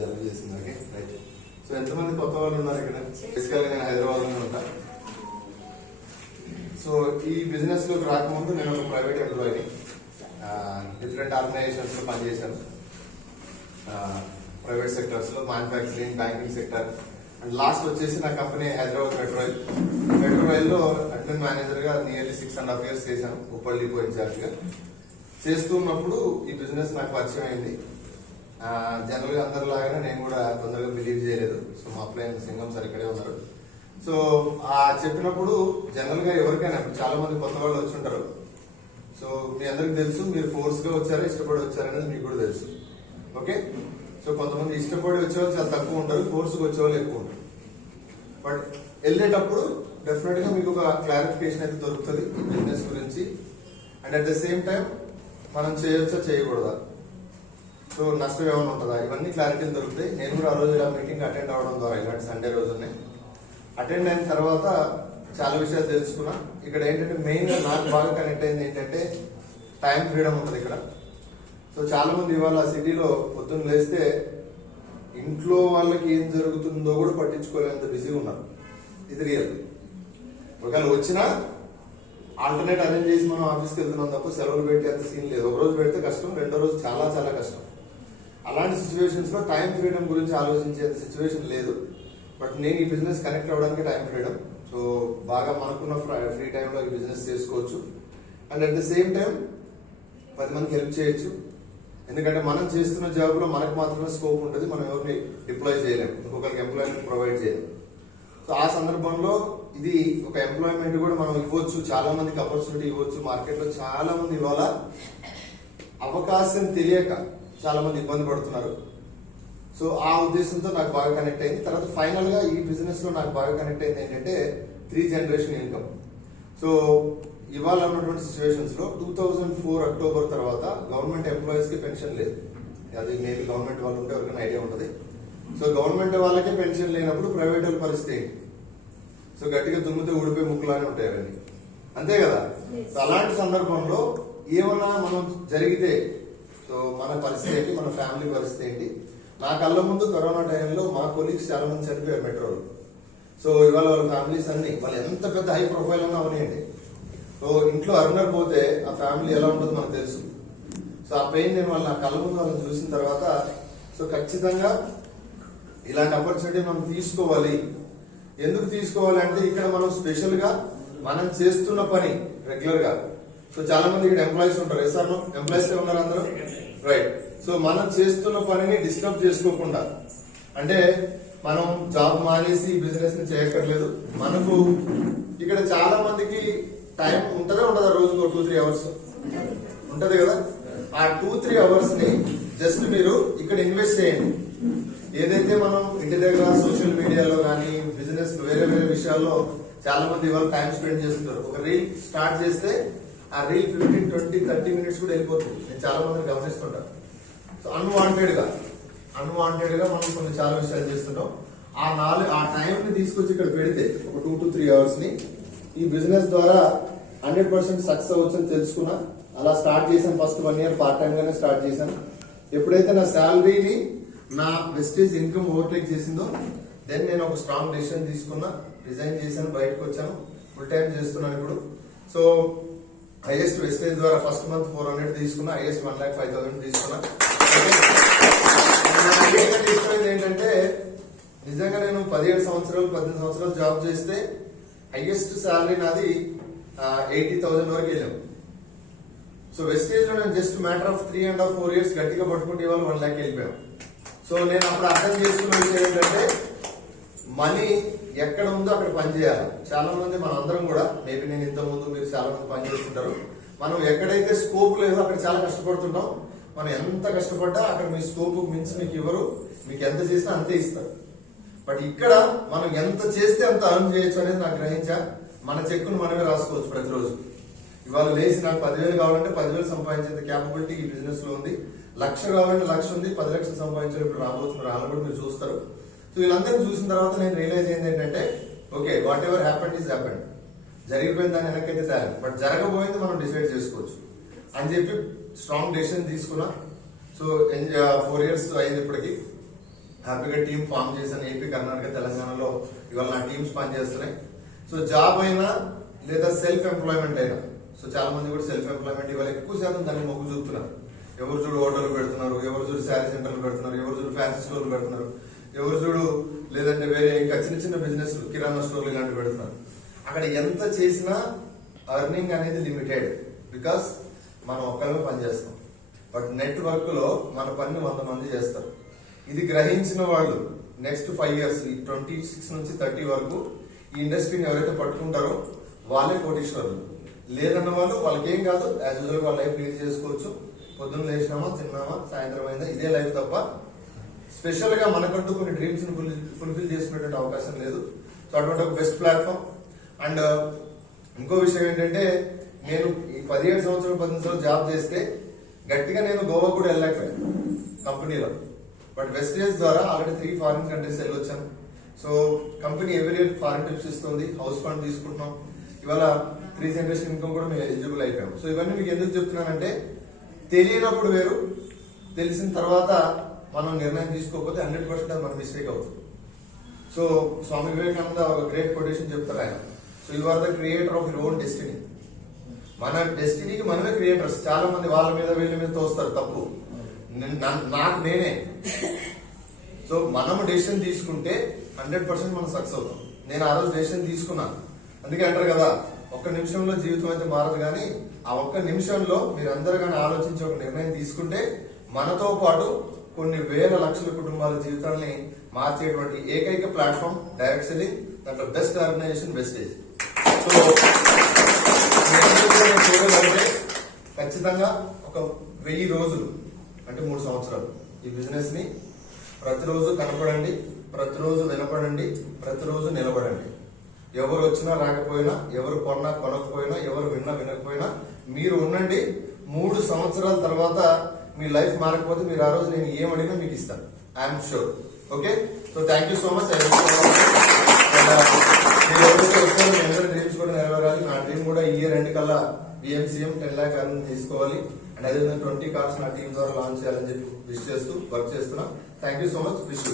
జలుబు చేసింది. Okay right. So ఎంతమంది కొత్త వాళ్ళు ఉన్నారు ఇక్కడ? బేసికల్గా నేను హైదరాబాద్లోనే ఉంటా. సో ఈ బిజినెస్ లోకి రాకముందు నేను ఒక ప్రైవేట్ ఎంప్లాయీని, డిఫరెంట్ ఆర్గనైజేషన్స్ లో పనిచేశాను. ప్రైవేట్ సెక్టర్స్ లో, manufacturing, banking sector. And last వచ్చేసి నా కంపెనీ హైదరాబాద్ మెట్రో రైల్ లో అడ్మిన్ మేనేజర్ గా నియర్లీ 6.5 years చేశాను, ఉప్పల్ డిపో ఇన్ఛార్జ్ గా. చేస్తున్నప్పుడు ఈ బిజినెస్ నాకు పరిచయం అయింది. జనరల్ గా అందరిలాగానే నేను కూడా తొందరగా బిలీవ్ చేయలేదు. సో మా అప్లైన్ సింగం సార్ ఇక్కడే ఉన్నారు. సో చెప్పినప్పుడు జనరల్ గా ఎవరికైనా చాలా మంది కొత్త వాళ్ళు వచ్చి ఉంటారు. సో మీ అందరికి తెలుసు, మీరు ఫోర్స్ గా వచ్చారా ఇష్టపడి వచ్చారనేది మీకు కూడా తెలుసు. ఓకే. సో కొంతమంది ఇష్టపడి వచ్చేవాళ్ళు చాలా తక్కువ ఉంటారు, ఫోర్స్ గా వచ్చేవాళ్ళు ఎక్కువ ఉంటారు. బట్ వెళ్ళేటప్పుడు డెఫినెట్ గా మీకు ఒక క్లారిఫికేషన్ అయితే దొరుకుతుంది బిజినెస్ గురించి. And at the same time మనం చేయొచ్చా చేయకూడదా, సో నష్టం ఏమైనా ఉంటుందా, ఇవన్నీ క్లారిటీ దొరుకుతాయి. నేను కూడా ఆ రోజు ఇలా మీటింగ్ అటెండ్ అవ్వడం ద్వారా, ఇలాంటి సండే రోజునే అటెండ్ అయిన తర్వాత చాలా విషయాలు తెలుసుకున్నా. ఇక్కడ ఏంటంటే మెయిన్ గా నాకు బాగా కనెక్ట్ అయింది ఏంటంటే టైం ఫ్రీడమ్ ఉంటుంది ఇక్కడ. సో చాలా మంది ఇవాళ సిటీలో పొద్దున్న లేస్తే ఇంట్లో వాళ్ళకి ఏం జరుగుతుందో కూడా పట్టించుకోలేంత బిజీగా ఉన్నారు. ఇది రియల్. ఒకవేళ వచ్చినా ఆల్టర్నేట్ అరేంజ్ చేసి మనం ఆఫీస్కి వెళ్తున్నాం తప్ప సెలవులు పెట్టే అంత సీన్ లేదు. ఒక రోజు పెడితే కష్టం, రెండో రోజు చాలా చాలా కష్టం. అలాంటి సిచ్యువేషన్స్ లో టైం ఫ్రీడమ్ గురించి ఆలోచించే సిచ్యువేషన్ లేదు. బట్ నేను ఈ బిజినెస్ కనెక్ట్ అవ్వడానికి టైం ఫ్రీడమ్. సో బాగా మనకున్న ఫ్రీ టైంలో ఈ బిజినెస్ చేసుకోవచ్చు. And at the same time 10 మందికి హెల్ప్ చేయొచ్చు. ఎందుకంటే మనం చేస్తున్న జాబ్ లో మనకు మాత్రమే స్కోప్ ఉంటుంది, మనం ఎవరిని డిప్లాయ్ చేయలేము, ఇంకొకరికి ఎంప్లాయ్మెంట్ ప్రొవైడ్ చేయలేము. సో ఆ సందర్భంలో ఇది ఒక ఎంప్లాయ్మెంట్ కూడా మనం ఇవ్వచ్చు, చాలా మందికి ఆపర్చునిటీ ఇవ్వచ్చు. మార్కెట్ లో చాలా మంది ఇవాళ అవకాశం తెలియక చాలా మంది ఇబ్బంది పడుతున్నారు. సో ఆ ఉద్దేశంతో నాకు బాగా కనెక్ట్ అయింది. తర్వాత ఫైనల్ గా ఈ బిజినెస్ లో నాకు బాగా కనెక్ట్ అయింది ఏంటంటే 3 generation ఇన్కమ్. సో ఇవాళ ఉన్నటువంటి సిచ్యువేషన్స్ లో 2004 October తర్వాత గవర్నమెంట్ ఎంప్లాయీస్ కి పెన్షన్ లేదు. అది మేబీ గవర్నమెంట్ వాళ్ళు ఉంటే ఎవరికైనా ఐడియా ఉంటుంది. సో గవర్నమెంట్ వాళ్ళకే పెన్షన్ లేనప్పుడు ప్రైవేట్ వాళ్ళ పరిస్థితి ఏంటి? సో గట్టిగా దుమ్మితే ఊడిపోయి ముక్కులానే ఉంటాయి అవన్నీ, అంతే కదా. సో అలాంటి సందర్భంలో ఏమన్నా మనం జరిగితే సో మన పరిస్థితి ఏంటి, మన ఫ్యామిలీ పరిస్థితి ఏంటి? నా కళ్ళ ముందు కరోనా టైంలో మా కొలీగ్స్ చాలా మంది చనిపోయారు మెట్రోలో. సో ఇవాళ వాళ్ళ ఫ్యామిలీస్ అన్ని, వాళ్ళు ఎంత పెద్ద హై ప్రొఫైల్ అన్నా అవనియండి, సో ఇంట్లో అర్నర్ పోతే ఆ ఫ్యామిలీ ఎలా ఉంటుందో మనకు తెలుసు. సో ఆ పెయిన్ నేను వాళ్ళ కళ్ళ ముందు వాళ్ళని చూసిన తర్వాత సో ఖచ్చితంగా ఇలాంటి ఆపర్చునిటీ మనం తీసుకోవాలి. ఎందుకు తీసుకోవాలి అంటే ఇక్కడ మనం స్పెషల్ గా మనం చేస్తున్న పని రెగ్యులర్ గా, సో చాలా మంది ఇక్కడ ఎంప్లాయీస్ ఉంటారు. ఎస్ఆర్ ఎంప్లాయీస్ ఉన్నారు అందరూ, రైట్. సో మనం చేస్తున్న పనిని డిస్టర్బ్ చేసుకోకుండా, అంటే మనం జాబ్ మానేసి బిజినెస్ ని చేయక్కర్లేదు. మనకు ఇక్కడ చాలా మందికి టైం ఉంటదా ఉండదా? రోజుకు 2-3 hours ఉంటది కదా. ఆ 2-3 hours ని జస్ట్ మీరు ఇక్కడ ఇన్వెస్ట్ చేయండి. ఏదైతే మనం ఇంటి దగ్గర సోషల్ మీడియాలో కానీ బిజినెస్ వేరే వేరే విషయాల్లో చాలా మంది ఇవాళ టైం స్పెండ్ చేస్తుంటారు. ఒక రీల్ స్టార్ట్ చేస్తే ఆ రీల్ 15-20-30 minutes కూడా వెళ్ళిపోతుంది. నేను చాలా మందిని గమనిస్తుంటాను. సో అన్వాంటెడ్ గా మనం కొన్ని చాలా విషయాలు చేస్తుంటాం. ఆ టైం ని తీసుకొచ్చి ఇక్కడ పెడితే ఒక 2-3 hours ని ఈ బిజినెస్ ద్వారా 100% సక్సెస్ అవ్వచ్చని తెలుసుకున్నా. అలా స్టార్ట్ చేశాను. ఫస్ట్ 1 year పార్ట్ టైం గానే స్టార్ట్ చేశాను. ఎప్పుడైతే నా శాలరీని నా వెస్టేజ్ ఇన్కమ్ ఓవర్టేక్ చేసిందో దెన్ నేను ఒక స్ట్రాంగ్ డెసిషన్ తీసుకున్నా, రిజైన్ చేశాను, బయటకు వచ్చాను, ఫుల్ టైం చేస్తున్నాను ఇప్పుడు. సో హైయెస్ట్ వెస్టేజ్ ద్వారా ఫస్ట్ మంత్ 400 తీసుకున్నా, హైయెస్ట్ 1,05,000 తీసుకున్నా. ఏంటంటే నిజంగా నేను 17 సంవత్సరాలు 18 సంవత్సరాలు జాబ్ చేస్తే హైయెస్ట్ శాలరీ నాది 80,000 వరకు వెళ్ళాం. సో వెస్టేజ్ లో నేను జస్ట్ మ్యాటర్ ఆఫ్ 3.5-4 years గట్టిగా పట్టుకుంటే ఇవాళ 1 lakh వెళ్ళిపోయాం. సో నేను అప్పుడు అర్థం చేసుకున్న విషయం ఏంటంటే మనీ ఎక్కడ ఉందో అక్కడ పని చేయాలి. చాలా మంది మన అందరం కూడా, మేబీ నేను ఇంత ముందు మీరు చాలా మంది పని చేస్తుంటారు, మనం ఎక్కడైతే స్కోప్ లేదో అక్కడ చాలా కష్టపడుతుంటాం. మనం ఎంత కష్టపడ్డా అక్కడ మీ స్కోప్ మించి మీకు ఇవ్వరు, మీకు ఎంత చేసినా అంతే ఇస్తారు. బట్ ఇక్కడ మనం ఎంత చేస్తే అంత అర్న్ చేయొచ్చు అనేది నాకు గ్రహించా. మన చెక్కును మనమే రాసుకోవచ్చు ప్రతిరోజు. ఇవాళ లేచి నాకు 10,000 కావాలంటే 10,000 సంపాదించేంత క్యాపబిలిటీ ఈ బిజినెస్ లో ఉంది. 1,00,000 కావాలంటే 1,00,000 ఉంది. 10 లక్షలు సంపాదించాలి ఇప్పుడు రాబోతున్నారు, వాళ్ళు కూడా మీరు చూస్తారు. సో వీళ్ళందరినీ చూసిన తర్వాత నేను రియలైజ్ అయింది ఏంటంటే okay, what ever happened is happened. జరిగిపోయింది దాన్ని వెనకైతే తేలి, బట్ జరగబోయింది మనం డిసైడ్ చేసుకోవచ్చు అని చెప్పి స్ట్రాంగ్ డెసిషన్ తీసుకున్నా. సో 4 years అయింది ఇప్పటికి. హ్యాపీగా టీం ఫామ్ చేశాను. ఏపీ, కర్ణాటక, తెలంగాణలో ఇవాళ నా టీమ్స్ పనిచేస్తున్నాయి. సో జాబ్ అయినా లేదా సెల్ఫ్ ఎంప్లాయ్మెంట్ అయినా, సో చాలా మంది కూడా సెల్ఫ్ ఎంప్లాయ్మెంట్ ఇవాళ ఎక్కువ శాతం దాన్ని మొగ్గు చూపుతున్నారు. ఎవరు చూడు హోటల్ పెడుతున్నారు, ఎవరు చూడు శారీ సెంటర్లు పెడుతున్నారు, ఎవరు చూడు ఫ్యాన్సీ స్టోర్లు పెడుతున్నారు, ఎవరు చూడు లేదంటే వేరే ఇంకా చిన్న చిన్న బిజినెస్ కిరాణా స్టోర్లు ఇలాంటివి పెడుతున్నారు. అక్కడ ఎంత చేసినా అర్నింగ్ అనేది లిమిటెడ్, బికాస్ మనం ఒక్కరిమే పని చేస్తాం. బట్ నెట్వర్క్ లో మన పని 100 మంది చేస్తారు. ఇది గ్రహించిన వాళ్ళు నెక్స్ట్ 5 years 26 నుంచి 30 వరకు ఈ ఇండస్ట్రీని ఎవరైతే పట్టుకుంటారో వాళ్ళే కోటీశ్వరులు. లేదన్న వాళ్ళు వాళ్ళకి ఏం కాదు, యాజ్ యూజువల్ వాళ్ళ లైఫ్ లీడ్ చేసుకోవచ్చు. పొద్దున్న లేచినామా, తిన్నామా, సాయంత్రం అయిందా, ఇదే లైఫ్ తప్ప స్పెషల్ గా మనకంటూ కొన్ని డ్రీమ్స్ ని ఫుల్ఫిల్ చేసుకునేటువంటి అవకాశం లేదు. సో అటువంటి ఒక బెస్ట్ ప్లాట్ఫామ్. అండ్ ఇంకో విషయం ఏంటంటే, నేను ఈ 17 సంవత్సరాలు జాబ్ చేస్తే గట్టిగా నేను గోవా కూడా వెళ్ళలేకపోయాను కంపెనీలో. బట్ వెస్టేజ్ ద్వారా ఆల్రెడీ 3 ఫారిన్ కంట్రీస్ వెళ్ళొచ్చాను. So company every year foreign trips ఇస్తుంది, హౌస్ ఫండ్ తీసుకుంటున్నాం. ఇవాళ 3 జనరేషన్ ఇన్కమ్ కూడా మేము ఎలిజిబుల్ అయిపోయాం. సో ఇవన్నీ మీకు ఎందుకు చెప్తున్నానంటే, తెలియనప్పుడు వేరు, తెలిసిన తర్వాత మనం నిర్ణయం తీసుకోకపోతే 100% అది మన మిస్టేక్ అవుతుంది. సో స్వామి వివేకానంద ఒక గ్రేట్ కొటేషన్ చెప్తారు ఆయన. So you are the creator of your own destiny. మన డెస్టినీకి మనమే క్రియేటర్స్. చాలా మంది వాళ్ళ మీద వీళ్ళ మీద తోస్తారు, తప్పు. నాకు నేనే. సో మనము డెసిషన్ తీసుకుంటే 100% మనం సక్సెస్ అవుతాం. నేను ఆ రోజు డెసిషన్ తీసుకున్నాను. అందుకే అంటారు కదా, ఒక్క నిమిషంలో జీవితం అయితే మారదు, కానీ ఆ ఒక్క నిమిషంలో మీరందరూ కానీ ఆలోచించి ఒక నిర్ణయం తీసుకుంటే మనతో పాటు కొన్ని వేల లక్షల కుటుంబాల జీవితాలని మార్చేటువంటి ఏకైక ప్లాట్ఫామ్ డైరెక్ట్ సెల్లింగ్. దాంట్లో బెస్ట్ ఆర్గనైజేషన్ వెస్టేజ్. సో చూడాలంటే ఖచ్చితంగా ఒక 1000 రోజులు అంటే 3 సంవత్సరాలు ఈ బిజినెస్ ని ప్రతిరోజు కనపడండి, ప్రతిరోజు వినపడండి, ప్రతిరోజు నిలబడండి. ఎవరు వచ్చినా రాకపోయినా, ఎవరు కొన్నా కొనకపోయినా, ఎవరు విన్నా వినకపోయినా మీరు ఉండండి. 3 సంవత్సరాల తర్వాత మీ లైఫ్ మారకపోతే మీరు ఆ రోజు నేను ఏమడినా మీకు ఇస్తాను, I'm sure. Okay, so thank you so much. మీరు ఎవరైతే వచ్చారో మీ అందరి డ్రీమ్స్ కూడా నెరవేరాలి. నా డ్రీమ్ కూడా ఈ ఇయర్ ఎండ్ కల్లా BMCM 10 lakh earn తీసుకోవాలి. అండ్ అదేవిధంగా 20 కార్స్ నా టీం ద్వారా లాంచ్ చేయాలని చెప్పి విష్ చేస్తూ వర్క్ చేస్తున్నా. Thank you so much. Wish you.